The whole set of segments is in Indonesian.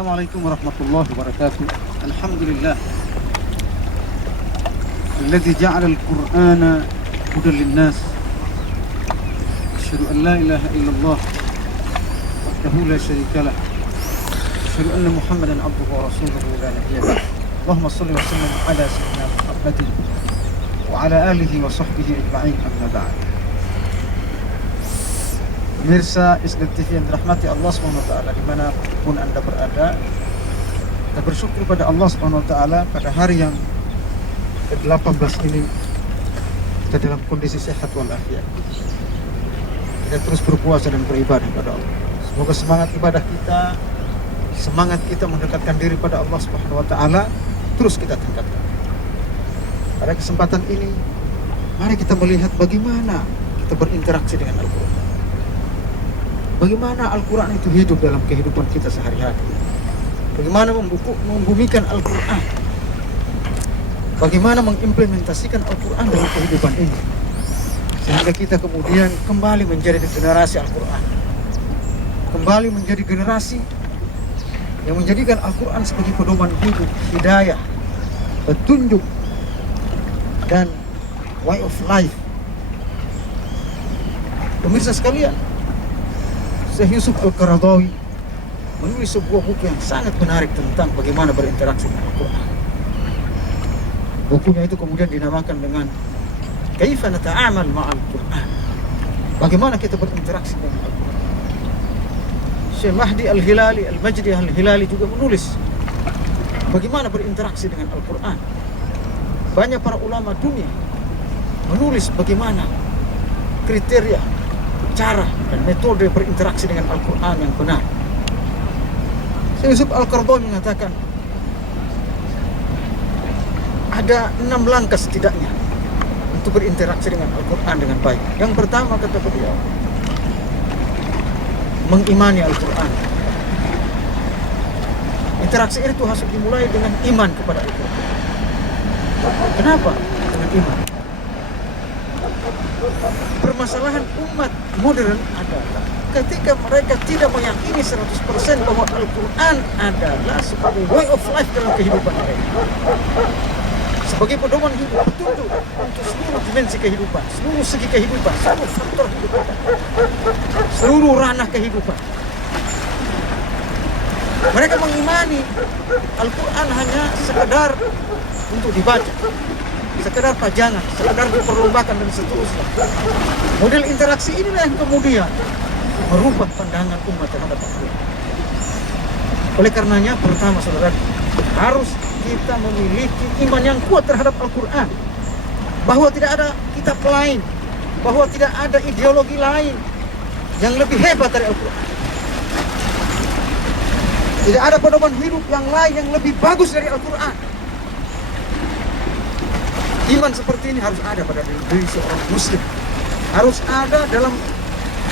Assalamualaikum warahmatullahi wabarakatuh. Alhamdulillah alladzi ja'ala al-Qur'ana hudan lin-nas. Asyhadu an la ilaha illallah wahdahu la syarika lah. Asyhadu anna Muhammadan abduhu wa rasuluhu la nabiyya ba'd. Allahumma shalli wa sallim ala sayyidina Muhammadin wa ala alihi wa sahbihi ajma'in, amma ba'd. Pemirsa Islam TV yang dirahmati Allah SWT, dimanapun Anda berada, kita bersyukur pada Allah SWT pada hari yang ke-18 ini kita dalam kondisi sehat walafiat. Kita terus berpuasa dan beribadah pada Allah. Semoga semangat ibadah kita, semangat kita mendekatkan diri pada Allah SWT terus kita tingkatkan. Pada kesempatan ini, mari kita melihat bagaimana kita berinteraksi dengan Al-Quran. Bagaimana Al-Quran itu hidup dalam kehidupan kita sehari-hari. Bagaimana membumikan Al-Quran. Bagaimana mengimplementasikan Al-Quran dalam kehidupan ini. Sehingga kita kemudian kembali menjadi generasi Al-Quran. Kembali menjadi generasi yang menjadikan Al-Quran sebagai pedoman hidup, hidayah, petunjuk, dan way of life. Pemirsa sekalian, Syekh Yusuf Al-Qaradawi menulis sebuah buku yang sangat menarik tentang bagaimana berinteraksi dengan Al-Quran. Bukunya itu kemudian dinamakan dengan Kaifa Nata'amal Ma'al Quran. Bagaimana kita berinteraksi dengan Al-Quran. Syekh Mahdi Al-Hilali, Al-Majdi Al-Hilali juga menulis bagaimana berinteraksi dengan Al-Quran. Banyak para ulama dunia menulis bagaimana kriteria, cara dan metode berinteraksi dengan Al-Quran yang benar. Syekh Yusuf Al-Qaradawi mengatakan ada 6 langkah setidaknya untuk berinteraksi dengan Al-Quran dengan baik. Yang pertama, kata beliau, mengimani Al-Quran. Interaksi itu harus dimulai dengan iman kepada Al-Quran. Kenapa? Dengan iman. Permasalahan umat modern adalah ketika mereka tidak meyakini 100% bahwa Al-Quran adalah sebagai way of life dalam kehidupan mereka, sebagai pedoman hidup, petunjuk untuk seluruh dimensi kehidupan, seluruh segi kehidupan, seluruh faktor kehidupan, seluruh ranah kehidupan. Mereka mengimani Al-Quran hanya sekedar untuk dibaca, sekedar pajangan, sekedar diperlombakan dan seterusnya. Model interaksi inilah yang kemudian merubah pandangan umat terhadap Al-Quran. Oleh karenanya, pertama saudara, harus kita memiliki iman yang kuat terhadap Al-Quran, bahwa tidak ada kitab lain, bahwa tidak ada ideologi lain yang lebih hebat dari Al-Quran. Tidak ada pedoman hidup yang lain yang lebih bagus dari Al-Quran. Iman seperti ini harus ada pada diri seorang muslim, harus ada dalam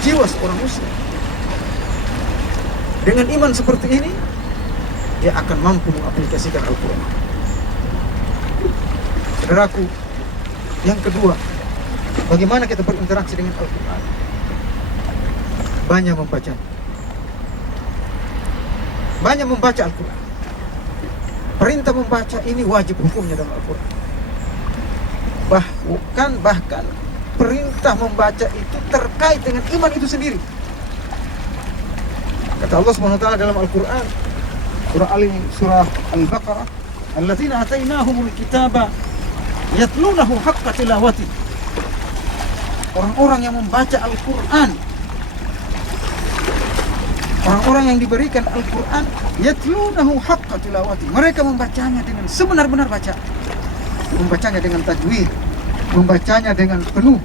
jiwa seorang muslim. Dengan iman seperti ini, dia akan mampu mengaplikasikan Al-Quran. Saudaraku, yang kedua, bagaimana kita berinteraksi dengan Al-Quran? Banyak membaca. Banyak membaca Al-Quran. Perintah membaca ini wajib hukumnya dalam Al-Quran. Bahkan perintah membaca itu terkait dengan iman itu sendiri. Kata Allah SWT dalam Al-Quran, surah Al-Baqarah, alladzina atainahumul kitaba yatlunahu haqqa tilawati. Orang-orang yang membaca Al-Quran, orang-orang yang diberikan Al-Quran, yatlunahu haqqa tilawati, mereka membacanya dengan sebenar-benar baca, membacanya dengan tajwid, membacanya dengan penuh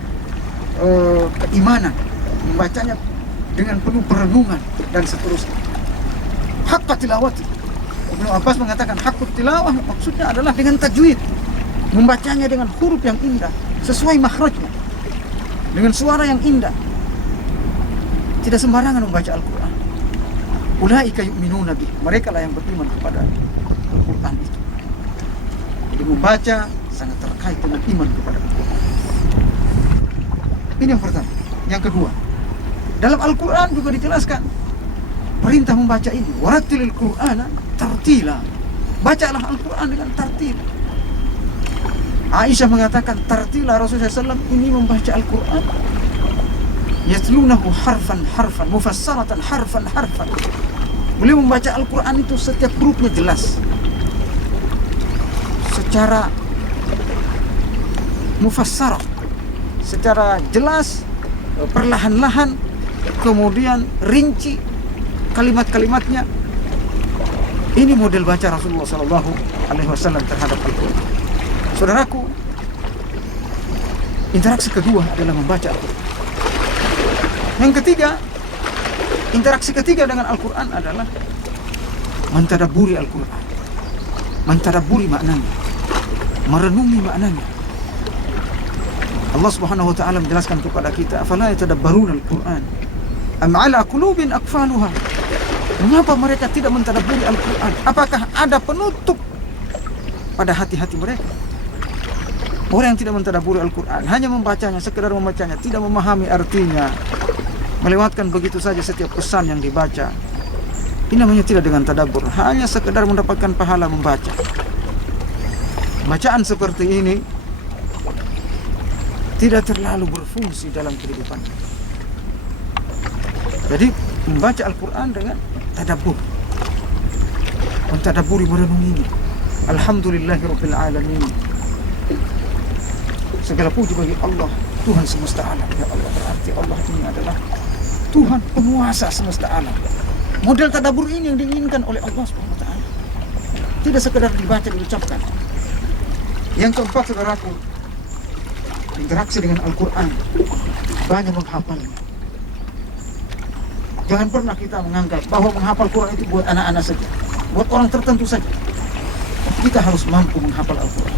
keimanan, membacanya dengan penuh perenungan dan seterusnya. Haqqa tilawati. Ibnu Abbas mengatakan haqqut tilawah maksudnya adalah dengan tajwid, membacanya dengan huruf yang indah sesuai makhrajnya, dengan suara yang indah. Tidak sembarangan membaca Al-Quran. Ulaika yu'minuna bih, mereka lah yang beriman kepada Al-Quran itu. Jadi membaca sangat terkait dengan iman kepada Al-Quran. Ini yang pertama. Yang kedua, dalam Al-Quran juga dijelaskan perintah membaca ini, warattilil Qur'ana tartila. Bacalah Al-Quran dengan tartil. Aisyah mengatakan tartila Rasulullah SAW ini membaca Al-Quran yatlunahu harfan harfan, mufassaratan harfan harfan. Beliau membaca Al-Quran itu setiap hurufnya jelas, secara mufassarah, secara jelas, perlahan-lahan, kemudian rinci kalimat-kalimatnya. Ini model baca Rasulullah SAW terhadap Al-Quran. Saudaraku, interaksi kedua adalah membaca Al-Quran. Yang ketiga, interaksi ketiga dengan Al-Quran adalah mentadabburi Al-Quran, mentadabburi maknanya, merenungi maknanya. Allah Subhanahu wa taala menjelaskan kepada kita, afala yatadabbaruna al-Quran am ala qulubin aqfaluha. Mengapa mereka tidak mentadabburi Al-Quran? Apakah ada penutup pada hati-hati mereka? Orang yang tidak mentadabburi Al-Quran, hanya membacanya, sekedar membacanya, tidak memahami artinya, melewatkan begitu saja setiap pesan yang dibaca, ini namanya tidak dengan tadabbur, hanya sekedar mendapatkan pahala membaca. Bacaan seperti ini tidak terlalu berfungsi dalam kehidupan. Jadi membaca Al-Quran dengan tadabbur, mentadabburi, merenunginya. Alhamdulillahirabbil alamin. Segala puji bagi Allah, Tuhan semesta alam. Ya Allah, berarti Allah ini adalah Tuhan penguasa semesta alam. Model tadabbur ini yang diinginkan oleh Allah Subhanahu wa taala. Tidak sekedar dibaca, diucapkan. Yang keempat, saudaraku, interaksi dengan Al-Quran, banyak menghafalnya. Jangan pernah kita menganggap bahwa menghafal Quran itu buat anak-anak saja, buat orang tertentu saja. Kita harus mampu menghafal Al-Quran.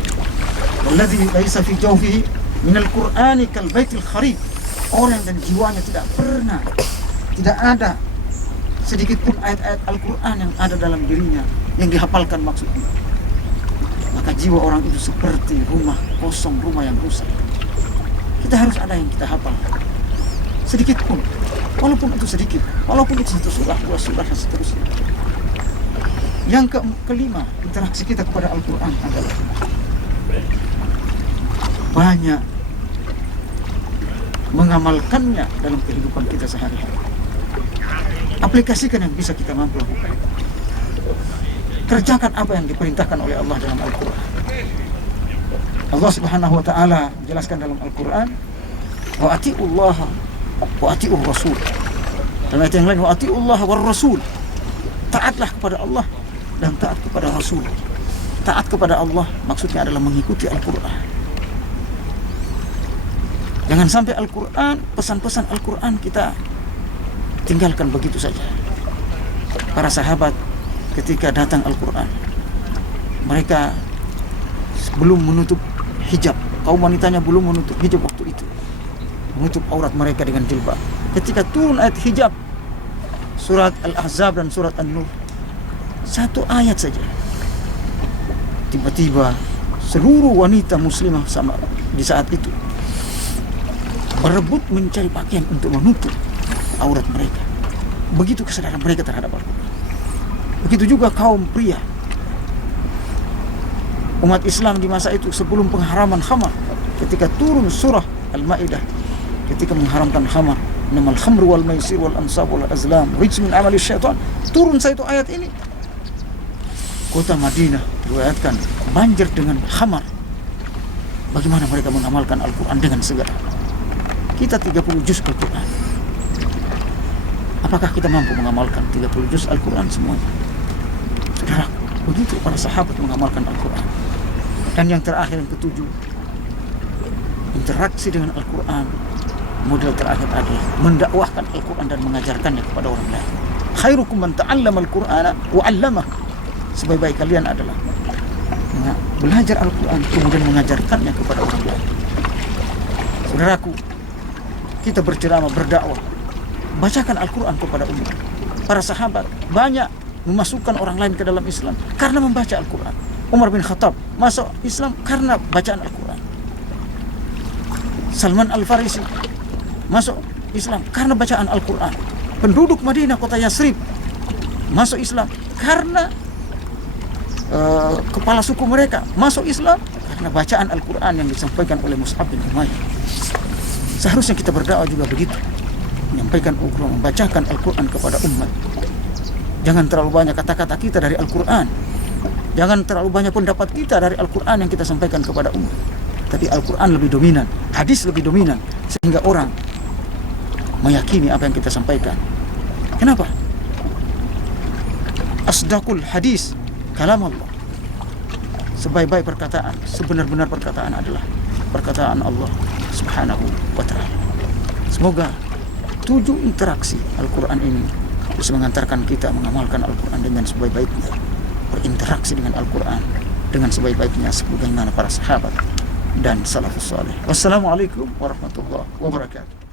Walladzi laisa fi jawfihi minal Qur'ani kal baitil kharib. Orang dan jiwanya tidak pernah, tidak ada sedikit pun ayat-ayat Al-Quran yang ada dalam dirinya yang dihafalkan maksudnya, maka jiwa orang itu seperti rumah kosong, rumah yang rusak. Kita harus ada yang kita hafal, sedikit pun, walaupun itu sedikit, walaupun itu satu surah, dua surah, dan seterusnya. Yang kelima, interaksi kita kepada Al-Quran adalah banyak mengamalkannya dalam kehidupan kita sehari-hari. Aplikasikan yang bisa kita mampu lakukan. Kerjakan apa yang diperintahkan oleh Allah dalam Al-Quran. Allah Subhanahu wa taala menjelaskan dalam Al-Quran, wa atiullaha wa atiur rasul. Dalam ayat yang lain, wa atiullaha war rasul. Taatlah kepada Allah dan taat kepada Rasul. Taat kepada Allah maksudnya adalah mengikuti Al-Quran. Jangan sampai Al-Quran, pesan-pesan Al-Quran kita tinggalkan begitu saja. Para sahabat ketika datang Al-Quran, mereka belum menutup hijab. Kaum wanitanya belum menutup hijab waktu itu, menutup aurat mereka dengan jilbab. Ketika turun ayat hijab, surat Al-Ahzab dan surat An-Nur, satu ayat saja, tiba-tiba seluruh wanita muslimah sama di saat itu berebut mencari pakaian untuk menutup aurat mereka. Begitu kesadaran mereka terhadap Al-Quran. Begitu juga kaum pria, umat Islam di masa itu sebelum pengharaman khamar, ketika turun surah Al-Maidah, ketika mengharamkan khamar, namal khamru wal maisir wal ansab wal azlam rijsun min amali syaitan, turun satu ayat ini, kota Madinah diriwayatkan banjir dengan khamar. Bagaimana mereka mengamalkan Al-Quran dengan segera. Kita 30 juz Al-Quran. Apakah kita mampu mengamalkan 30 juz Al-Quran semuanya? Saudara, begitu para sahabat mengamalkan Al-Quran. Dan yang terakhir, yang ketujuh, interaksi dengan Al-Quran. Model terakhir adalah mendakwahkan Al-Quran dan mengajarkannya kepada orang lain. Khairukum man ta'allama Al-Qur'ana wa 'allamah. Sebaik-baik kalian adalah belajar Al-Quran kemudian mengajarkannya kepada orang lain. Saudaraku, kita berceramah, berdakwah, bacakan Al-Quran kepada umat. Para sahabat banyak memasukkan orang lain ke dalam Islam karena membaca Al-Quran. Umar bin Khattab masuk Islam karena bacaan Al-Quran. Salman Al-Farisi masuk Islam karena bacaan Al-Quran. Penduduk Madinah, kota Yasrib, masuk Islam karena kepala suku mereka masuk Islam karena bacaan Al-Quran yang disampaikan oleh Mus'ab bin Umair. Seharusnya kita berdakwah juga begitu, menyampaikan Al-Quran, membacakan Al-Quran kepada umat. Jangan terlalu banyak kata-kata kita dari Al-Quran, jangan terlalu banyak pendapat kita dari Al-Quran yang kita sampaikan kepada umat. Tapi Al-Quran lebih dominan, hadis lebih dominan, sehingga orang meyakini apa yang kita sampaikan. Kenapa? Asdaqul hadis kalam Allah. Sebaik-baik perkataan, sebenar-benar perkataan adalah perkataan Allah Subhanahu wa ta'ala. Semoga 7 interaksi Al-Quran ini bisa mengantarkan kita mengamalkan Al-Quran dengan sebaik-baiknya, berinteraksi dengan Al-Quran dengan sebaik-baiknya sebagaimana para sahabat dan salafus saleh. Wassalamualaikum warahmatullahi wabarakatuh.